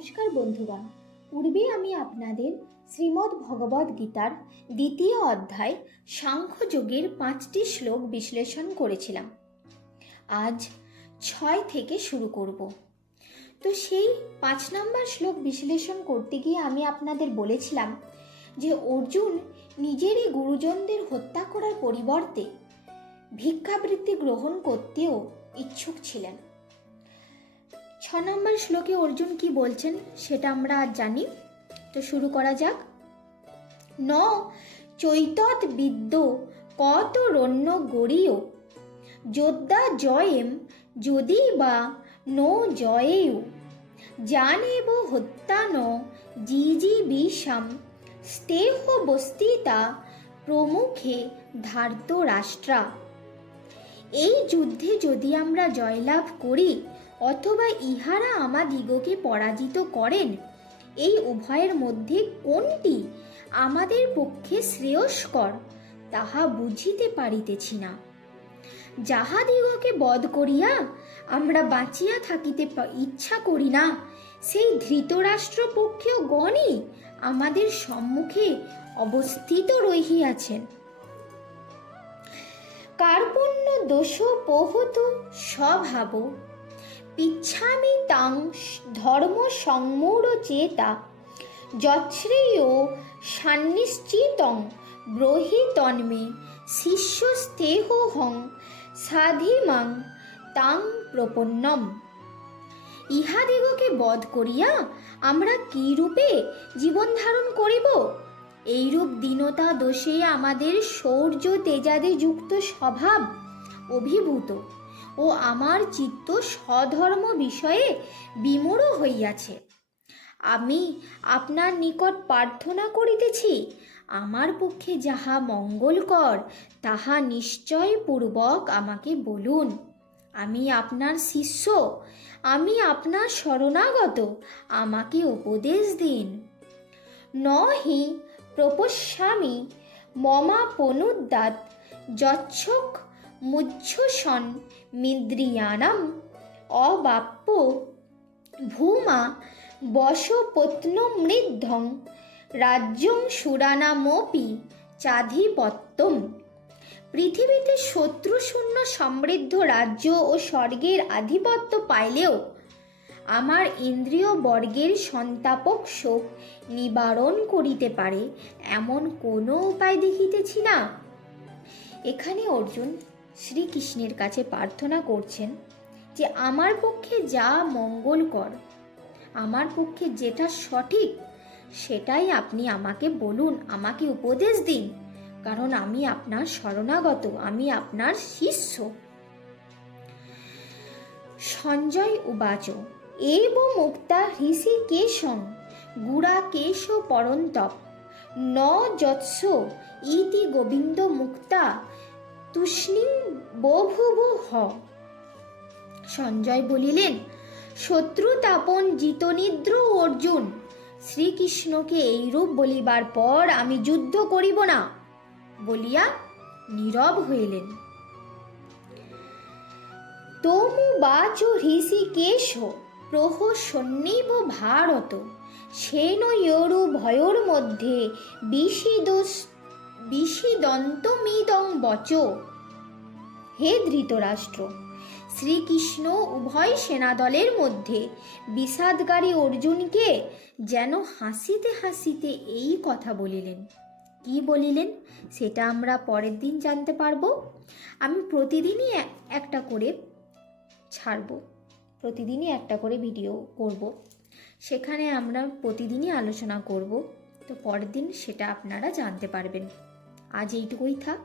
নমস্কার বন্ধুগণ, পূর্বে আমি আপনাদের শ্রীমদ্ ভগবদ গীতার ২য় অধ্যায় সাংখ্যযোগের ৫টি শ্লোক বিশ্লেষণ করেছিলাম। আজ ৬ থেকে শুরু করব। তো সেই ৫ নম্বর শ্লোক বিশ্লেষণ করতে গিয়ে আমি আপনাদের বলেছিলাম যে অর্জুন নিজেরই গুরুজনদের হত্যা করার পরিবর্তে ভিক্ষাবৃত্তি গ্রহণ করতেও ইচ্ছুক ছিলেন। ৬ নম্বর শ্লোকে অর্জুন কি বলছেন সেটা আমরা আজ জানি। তো শুরু করা যাক। ন চৈতৎ বিদ্য কত রণ্য গরীয় যোদ্ধা জয়েম যদি বা নো জয়েও জানেব হত্যা ন জিজি বিষাম স্তেহ বস্তিতা প্রমুখে ধার্ত রাষ্ট্রা। এই যুদ্ধে যদি আমরা জয়লাভ করি অথবা ইহারা আমাদিগকে পরাজিত করেন, এই উভয়ের মধ্যে কোনটি আমাদের পক্ষে শ্রেয়স্কর তাহা বুঝিতে পারিতেছি না। যাহাদিগকে বধ করিয়া আমরা বাঁচিয়া থাকিতে ইচ্ছা করি না, সেই ধৃতরাষ্ট্র পক্ষেও গণই আমাদের সম্মুখে অবস্থিত রহিয়াছেন। কার্পণ্য দোষ পোহত স্বভাব পিচ্ছামি তাং ধর্ম সংমূঢ় চেতা যচ্ছ্রেয় সান্নিশ্চিতং ব্রহি তন্মে শিষ্যস্তেহং সাধিমাং তাং প্রপন্নম। ইহাদিগকে বধ করিয়া আমরা কি রূপে জীবন ধারণ করিব? এইরূপ দীনতা দোষে আমাদের শৌর্য তেজাদি যুক্ত স্বভাব অভিভূত ও আমার চিত্ত স্বধর্ম বিষয়ে বিমূঢ় হইয়াছে। আমি আপনার নিকট প্রার্থনা করিতেছি, আমার পক্ষে যাহা মঙ্গলকর তাহা নিশ্চয় পূর্বক আমাকে বলুন। আমি আপনার শিষ্য, আমি আপনার শরণাগত, আমাকে উপদেশ দিন। নহি প্রপশ্যামি মমাপনুদ্যাৎ যচ্ছক মুচ্ছসন মিদ্রিয়ানাম অবাপ্য ভূমা বশপত্নমৃদ্ধং রাজ্যং সুরানামপি চাধিপত্যম। পৃথিবীতে শত্রুশূন্য সমৃদ্ধ রাজ্য ও স্বর্গের আধিপত্য পাইলেও আমার ইন্দ্রিয় বর্গের সন্তাপক শোক নিবারণ করিতে পারে এমন কোনো উপায় দেখিতেছি না। এখানে অর্জুন শ্রীকৃষ্ণের কাছে প্রার্থনা করছেন যে আমার পক্ষে যা মঙ্গলকর, আমার পক্ষে যেটা সঠিক সেটাই আপনি আমাকে বলুন, আমাকে উপদেশ দিন, কারণ আমি আপনার শরণাগত, আমি আপনার শিষ্য। সঞ্জয় উবাচ এব মুক্তা হৃষিকেশং গুড়াকেশ পরন্তপ ন যৎস ইতি গোবিন্দ মুক্তা তুষ্ণীং বভুব হ। সঞ্জয় বলিলেন, শত্রুতাপন জিতনিদ্র অর্জুন, শ্রীকৃষ্ণকে এইরূপ বলিবার পর আমি যুদ্ধ করিব না বলিয়া নীরব হইলেন। তমুবাচ হৃষিকেশ প্রহসন্নেব ভারত সেনয়োরু ভয়োর মধ্যে বিষিদন্তমিদং বচ। হে ধৃতরাষ্ট্র, শ্রীকৃষ্ণ উভয় সেনাদলের মধ্যে বিষাদকারী অর্জুনকে যেন হাসিতে হাসিতে এই কথা বলিলেন। কি বলিলেন সেটা আমরা পরের দিন জানতে পারবো। আমি প্রতিদিনই একটা করে ছাড়বো, প্রতিদিনই একটা করে ভিডিও করব, সেখানে আমরা প্রতিদিনই আলোচনা করব। তো পরের দিন সেটা আপনারা জানতে পারবেন। আজ এইটুকুই থাক।